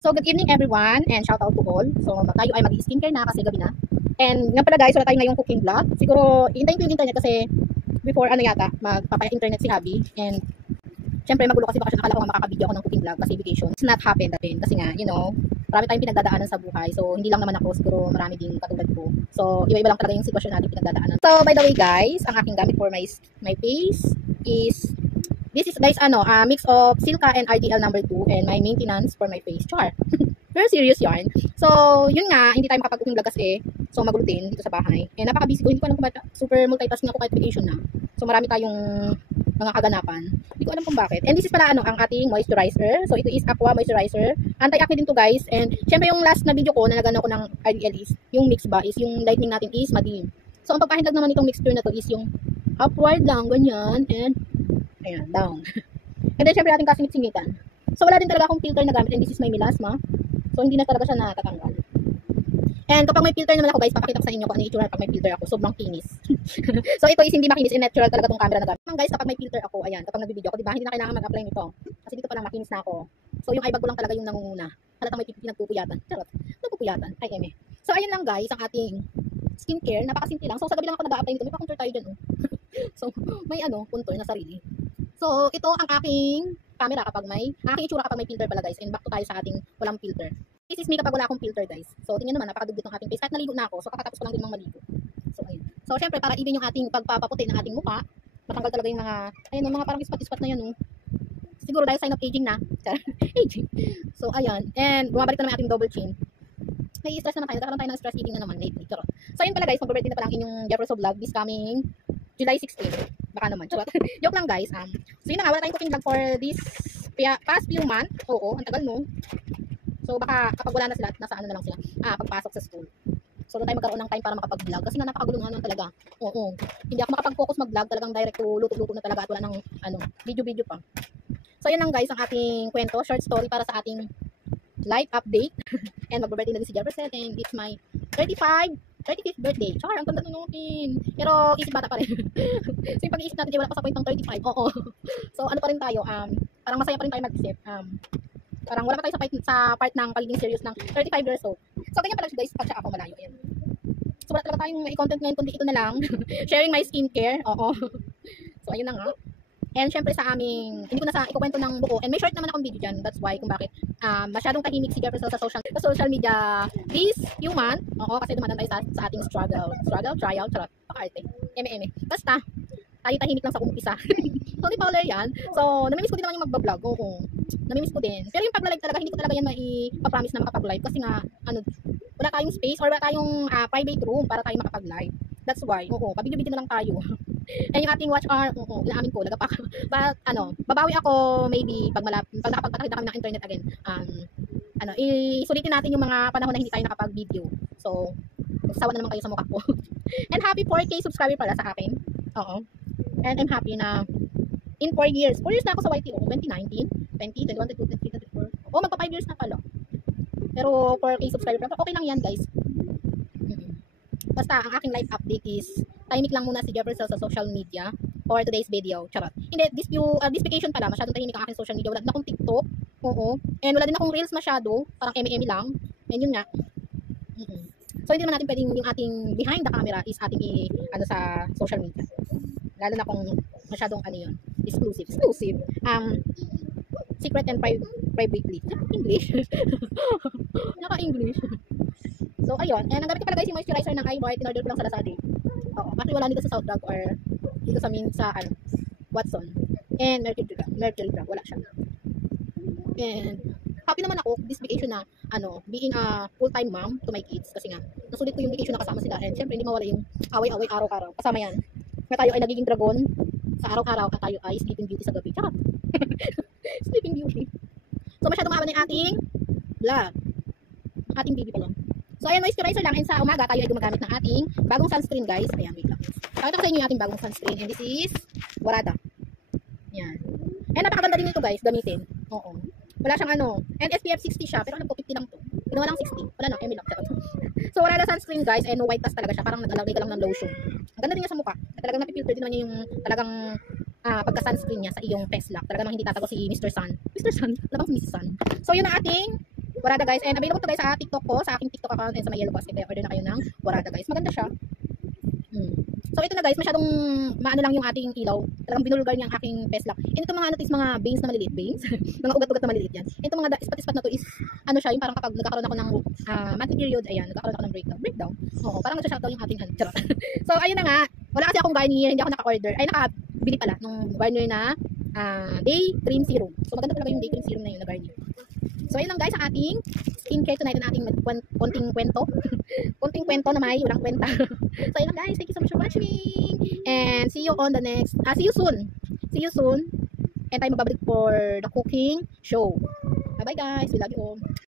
So, good evening everyone and shout out to all. So, tayo ay mag-skincare na kasi gabi na. And nga pala guys, wala tayo ngayong cooking vlog. Siguro, hintayin ko yung internet kasi before yata, magpapa-internet si Abby. And syempre magulo kasi bakasyon. Akala ko nga makaka-video ako ng cooking vlog kasi vacation. It's not happened din. Kasi nga, marami tayong pinagdadaanan sa buhay. So, hindi lang naman ako, siguro marami din katulad ko. So, iba-iba lang talaga yung sitwasyon natin pinagdadaanan. So, by the way guys, ang aking gamit for my face is this is guys mix of Silka and RDL number 2 and my maintenance for my face. Char. Very serious yarn. So, yun nga, hindi tayo makapag-cooking vlog kasi so magulo din dito sa bahay. And napaka-busy ko, hindi ko alam kung super multitasking ako kahit vacation na. So, marami tayong mga kaganapan. Hindi ko alam kung bakit. And this is pala ang ating moisturizer. So, ito is Aqua Moisturizer. Anti-acne din to guys. And syempre yung last na video ko na nagano ko ng RDL is yung mix ba is yung lightning natin is madilim. So, ang pagpahindag naman itong mixture na to is yung upward lang, ganyan, and ayan, down. And then, syempre, ating kasingit-singitan. So, wala din talaga akong filter na gamit. And this is my melasma. So, hindi na talaga siya natatanggal. And kapag may filter naman ako, guys, papakita ko sa inyo kung ano yung itsura pag may filter ako. Sobrang kinis. So, ito is hindi makinis. And natural talaga tong camera na gamit. Guys, kapag may filter ako, ayan, kapag nag-video ako, diba, hindi na kailangan mag-apply nito. Kasi dito pa lang makinis na ako. So, yung eyebag ko lang talaga yung nangunguna. Halatang may pinagpupuyatan. Charot. Nagpupuyatan. Ay, eme. So, ayun lang, guys, ang ating skincare. Napakasimple lang. So, sa gabi lang ako nag-a-apply nito. May pa-contour tayo dyan, oh. So, may contour na sarili. So, ito ang aking camera kapag aking itsura kapag may filter pala guys. And back to tayo sa ating walang filter. This is me kapag wala akong filter guys. So, tingnan naman, napakadugyot ng ating face. Kahit naligo na ako, so kakatapos ko lang din mang maligo. So, ayun. So, syempre, para even yung ating pagpapaputi ng ating mukha, matanggal talaga yung mga, mga parang ispat-ispat na yan, oh. Siguro dahil sign of aging na. Aging. So, ayan. And, bumabalik na naman ating double chin. May stress naman tayo. Nagkakaroon tayo ng stress eating na naman lately. So, ayun pala guys, mag-birthday na pala ang inyong Jefferson vlog this coming July 16. Baka naman. Joke lang guys. So yun na nga, wala tayong cooking vlog for this past few months. Oo, ang tagal no. So baka kapag wala na sila, nasa na lang sila. Pagpasok sa school. So doon tayo magkaroon ng time para makapag-vlog. Kasi nga napakagulo nga talaga. Oo. Hindi ako makapag-focus mag-vlog. Talagang direct to luto-luto na talaga at wala ng video-video pa. So yun lang guys, ang ating kwento. Short story para sa ating life update. And mag-birthday na din si Jefferson. And it's my 35th birthday. Char, ang tanda natin. Pero isip bata pa rin. So yung pag-iisip natin, wala pa sa point ng 35. Oo. So ano pa rin tayo, parang masaya pa rin tayo mag-isip. Parang wala pa tayo sa part ng pagiging serious ng 35 years old. So ganyan pala siya guys, pag siya ako malayo. Ayan. So wala talaga tayong i-content ngayon, kundi ito na lang. Sharing my skincare. Oo. So ayun na nga. And syempre sa aming, hindi ko na ikukwento ng buo. And may short naman akong video dyan. That's why kung bakit masyadong tahimik si Jefferson sa social media this few months. Oo, kasi dumadaan tayo sa ating struggle, trial, charot, paka-arte. Eme. Basta, tayo tahimik lang sa umpisa. So, di ba yan? So, namimiss ko din naman yung magbablog. Oo. Namimiss ko din. Pero yung pag-live talaga, hindi ko talaga yan maipapromise na makapag-live. Kasi nga, wala tayong space or wala tayong private room para tayo makapag-live. That's why, pabidyo-bidyo na lang tayo. And yung ating watch hour, inaamin ko, but babawi ako maybe pag nakapagpatakit na kami ng internet again. Isulitin natin yung mga panahon na hindi tayo nakapag-video. So, sawa na naman kayo sa mukha ko. And happy 4K subscriber pala sa akin. Oo. And I'm happy na in 4 years. 4 years na ako sa YT. 2019, 20, 21, 22, 23, 24. Magpa 5 years na pala. Pero 4K subscriber pala. Okay lang yan, guys. Basta, ang aking live update is tahimik lang muna si Jefferson sa social media for today's video. Charot. Hindi, this vacation pala, masyadong tahimik ang aking social media. Wala din akong TikTok. Oo. And wala din akong Reels masyado. Parang eme lang. And yun nga. So, hindi naman natin pwedeng yung ating behind the camera is ating sa social media. Lalo na kung masyadong exclusive. Secret and privately. English. Naka-English. So, ayun. And ang gamit ko pala guys yung moisturizer ng iBite. In-order ko lang sa Lazada. Oo. Actually, wala dito sa South Drug or dito sa Watson. And Mercury Drug. Wala siya. And happy naman ako this vacation na being a full-time mom to my kids. Kasi nga, nasulit ko yung vacation na kasama sila. And syempre, hindi mawala yung away-away araw-araw. Kasama yan. Na tayo ay nagiging dragon sa araw-araw at tayo ay sleeping beauty sa gabi. Charot. Sleeping beauty. So, masyadong maawa na yung ating vlog. Ating baby pa lang. So, ayan, moisturizer lang. And sa umaga, tayo ay gumagamit ng ating bagong sunscreen, guys. Ayan, wait lang. Pakita ko sa inyo yung ating bagong sunscreen. And this is Warada. Yan. And napakaganda din ito, guys, gamitin. Oo. Wala siyang And SPF 60 siya. Pero alam ko, 50 lang to. Ginawa lang 60. Wala na, emi lang. So, Warada sunscreen, guys. And no white cast talaga siya. Parang nag-alagay ka lang ng lotion. Ang ganda din niya sa mukha. At talagang napipilter din naman niya yung talagang pagka-sunscreen niya sa iyong face lock. Talagang hindi tatago si Mr. Sun. Mr. Sun? Labang si Mrs. Sun. So, yun ang ating Warada guys. And available to guys sa TikTok ko, sa aking TikTok account and sa my yellow basket. Kaya order na kayo ng Warada guys. Maganda siya. So ito na guys, masyadong maano lang yung ating ilaw. Talagang binulgar niya ang aking peslak. And ito mga ano, mga veins na maliliit, veins. Mga ugat-ugat na maliliit yan. Ito mga ispat-ispat na to is, ano siya, yung parang kapag nagkakaroon ako ng monthly period, ayan, nagkakaroon ako ng breakdown. Oo, parang nagsa-shutdown yung ating hand. Charot. So ayun na nga, wala kasi akong garnier, hindi ako naka-order. Ay, nakabili pala nung garnier na Day Cream Serum. So maganda talaga yung Day Cream Serum na yun na garnier. So ayun lang guys ang ating skincare tonight na ating konting kwento. Konting kwento na may walang kwenta. So ayun lang guys, thank you so much for watching. And see you on the next, see you soon. See you soon. And tayo magbabalik for the cooking show. Bye bye guys, we love you all.